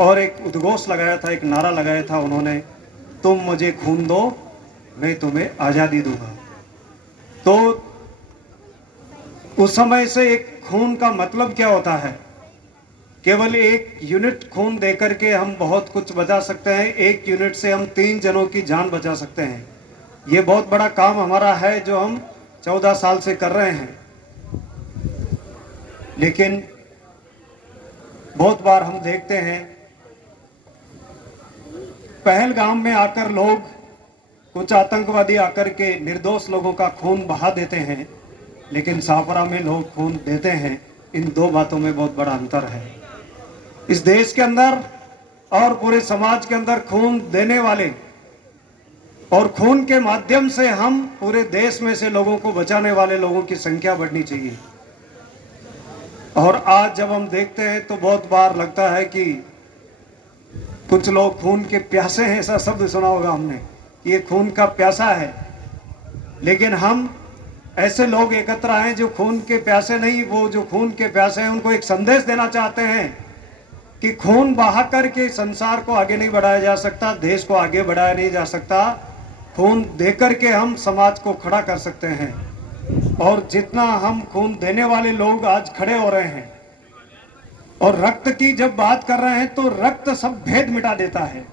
और एक उद्घोष लगाया था, एक नारा लगाया था उन्होंने, तुम मुझे खून दो मैं तुम्हें आज़ादी दूंगा। तो उस समय से एक खून का मतलब क्या होता है, केवल एक यूनिट खून देकर के हम बहुत कुछ बचा सकते हैं। एक यूनिट से हम 3 जनों की जान बचा सकते हैं। ये बहुत बड़ा काम हमारा है जो हम 14 साल से कर रहे हैं। लेकिन बहुत बार हम देखते हैं पहलगाम में आकर लोग, कुछ आतंकवादी आकर के निर्दोष लोगों का खून बहा देते हैं, लेकिन साफरा में लोग खून देते हैं। इन दो बातों में बहुत बड़ा अंतर है। इस देश के अंदर और पूरे समाज के अंदर खून देने वाले और खून के माध्यम से हम पूरे देश में से लोगों को बचाने वाले लोगों की संख्या बढ़नी चाहिए। और आज जब हम देखते हैं तो बहुत बार लगता है कि कुछ लोग खून के प्यासे हैं, ऐसा शब्द सुना होगा हमने, ये खून का प्यासा है। लेकिन हम ऐसे लोग एकत्र आए जो खून के प्यासे नहीं, वो जो खून के प्यासे हैं उनको एक संदेश देना चाहते हैं कि खून बहा करके संसार को आगे नहीं बढ़ाया जा सकता, देश को आगे बढ़ाया नहीं जा सकता। खून देकर के हम समाज को खड़ा कर सकते हैं। और जितना हम खून देने वाले लोग आज खड़े हो रहे हैं और रक्त की जब बात कर रहे हैं तो रक्त सब भेद मिटा देता है।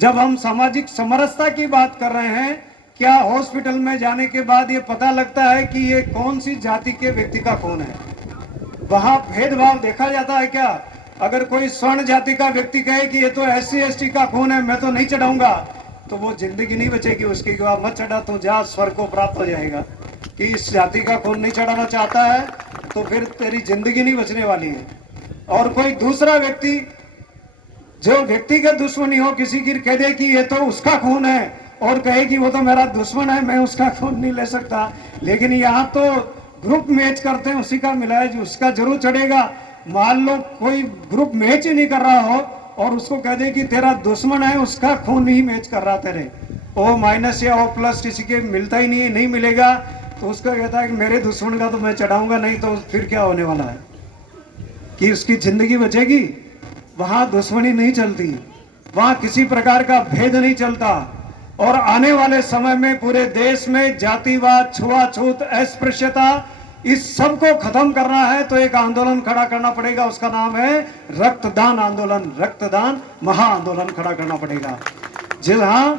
जब हम सामाजिक समरसता की बात कर रहे हैं, क्या हॉस्पिटल में जाने के बाद ये पता लगता है कि ये कौन सी जाति के व्यक्ति का खून है? वहां भेदभाव देखा जाता है क्या? अगर कोई स्वर्ण जाति का व्यक्ति कहे कि ये तो SC ST का खून है, मैं तो नहीं चढ़ाऊंगा, तो वो जिंदगी नहीं बचेगी उसकी कि मत चढ़ा, तू जा, स्वर्ग को प्राप्त हो जाएगा। कि इस जाति का खून नहीं चढ़ाना चाहता है तो फिर तेरी जिंदगी नहीं बचने वाली है। और कोई दूसरा व्यक्ति जो व्यक्तिगत दुश्मनी हो किसी की, कह दे कि ये तो उसका खून है और कहे कि वो तो मेरा दुश्मन है, मैं उसका खून नहीं ले सकता। लेकिन यहाँ तो ग्रुप मैच करते हैं, उसी का मिला है जो उसका जरूर चढ़ेगा। मान लो कोई ग्रुप मैच ही नहीं कर रहा हो और उसको कह दे कि तेरा दुश्मन है, उसका खून नहीं मैच कर रहा तेरे, O- या O+ किसी के मिलता ही नहीं है, नहीं मिलेगा, तो उसका कहता है कि मेरे दुश्मन का तो मैं चढ़ाऊंगा नहीं, तो फिर क्या होने वाला है कि उसकी जिंदगी बचेगी? वहां दुश्मनी नहीं चलती, वहां किसी प्रकार का भेद नहीं चलता। और आने वाले समय में पूरे देश में जातिवाद, छुआछूत, अस्पृश्यता, इस सब को खत्म करना है तो एक आंदोलन खड़ा करना पड़ेगा। उसका नाम है रक्तदान आंदोलन, रक्तदान महाआंदोलन खड़ा करना पड़ेगा। जहां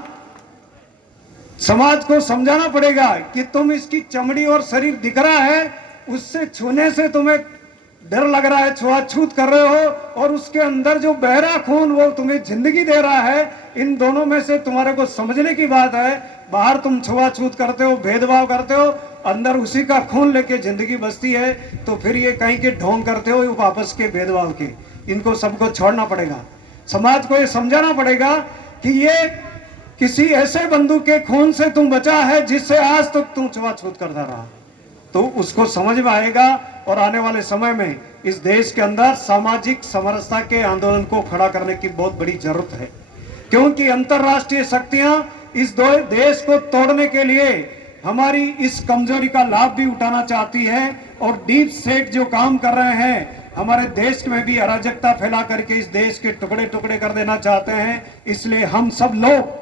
समाज को समझाना पड़ेगा कि तुम, इसकी चमड़ी और शरीर दिख रहा है, उससे छूने से तुम्हें डर लग रहा है, छुआछूत कर रहे हो, और उसके अंदर जो बहरा खून वो तुम्हें जिंदगी दे रहा है। इन दोनों में से तुम्हारे को समझने की बात है। बाहर तुम छुआछूत करते हो, भेदभाव करते हो, अंदर उसी का खून लेके जिंदगी बसती है। तो फिर ये कहीं के ढोंग करते हो वापस के भेदभाव के, इनको सबको छोड़ना पड़ेगा। समाज को ये समझाना पड़ेगा कि ये किसी ऐसे बंधु के खून से तुम बचा है जिससे आज तक तुम छुआछूत करता रहा, तो उसको समझ में आएगा। और आने वाले समय में इस देश के अंदर सामाजिक समरसता के आंदोलन को खड़ा करने की बहुत बड़ी जरूरत है, क्योंकि अंतरराष्ट्रीय शक्तियां इस देश को तोड़ने के लिए हमारी इस कमजोरी का लाभ भी उठाना चाहती है। और डीप स्टेट जो काम कर रहे हैं, हमारे देश में भी अराजकता फैला करके इस देश के टुकड़े टुकड़े कर देना चाहते हैं। इसलिए हम सब लोग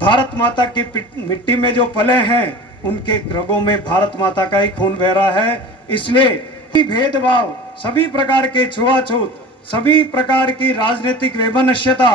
भारत माता की मिट्टी में जो पले हैं, उनके रगों में भारत माता का ही खून बह रहा है। इसलिए भेदभाव, सभी प्रकार के छुआछूत, सभी प्रकार की राजनीतिक वैमनस्यता,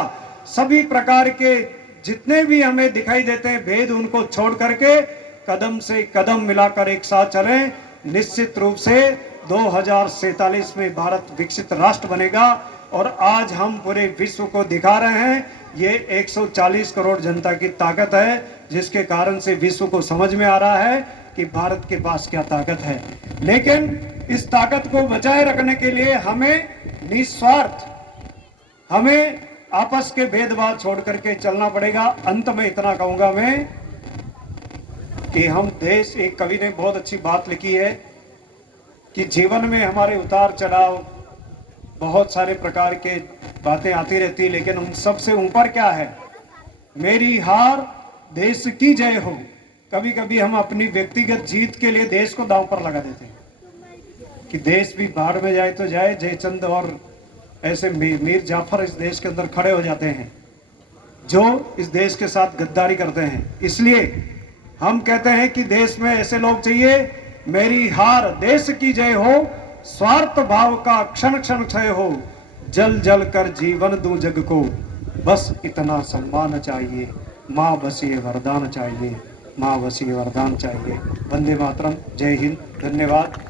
सभी प्रकार के जितने भी हमें दिखाई देते हैं भेद, उनको छोड़ करके कदम से कदम मिलाकर एक साथ चलें। निश्चित रूप से 2047 में भारत विकसित राष्ट्र बनेगा। और आज हम पूरे विश्व को दिखा रहे हैं, ये 140 करोड़ जनता की ताकत है, जिसके कारण से विश्व को समझ में आ रहा है कि भारत के पास क्या ताकत है। लेकिन इस ताकत को बचाए रखने के लिए हमें निस्वार्थ, हमें आपस के भेदभाव छोड़ करके चलना पड़ेगा। अंत में इतना कहूंगा मैं कि हम देश, एक कवि ने बहुत अच्छी बात लिखी है कि जीवन में हमारे उतार चढ़ाव, बहुत सारे प्रकार के बातें आती रहती, लेकिन उन सब से ऊपर क्या है, मेरी हार देश की जय हो। कभी कभी हम अपनी व्यक्तिगत जीत के लिए देश को दांव पर लगा देते हैं कि देश भी बाढ़ में जाए तो जाए, जयचंद और ऐसे मीर जाफर इस देश के अंदर खड़े हो जाते हैं जो इस देश के साथ गद्दारी करते हैं। इसलिए हम कहते हैं कि देश में ऐसे लोग चाहिए। मेरी हार देश की जय हो, स्वार्थ भाव का क्षण क्षण क्षय हो, जल जल कर जीवन दूं जग को, बस इतना सम्मान चाहिए, माँ बस ये वरदान चाहिए, माँ बस ये वरदान चाहिए। वंदे मातरम। जय हिंद। धन्यवाद।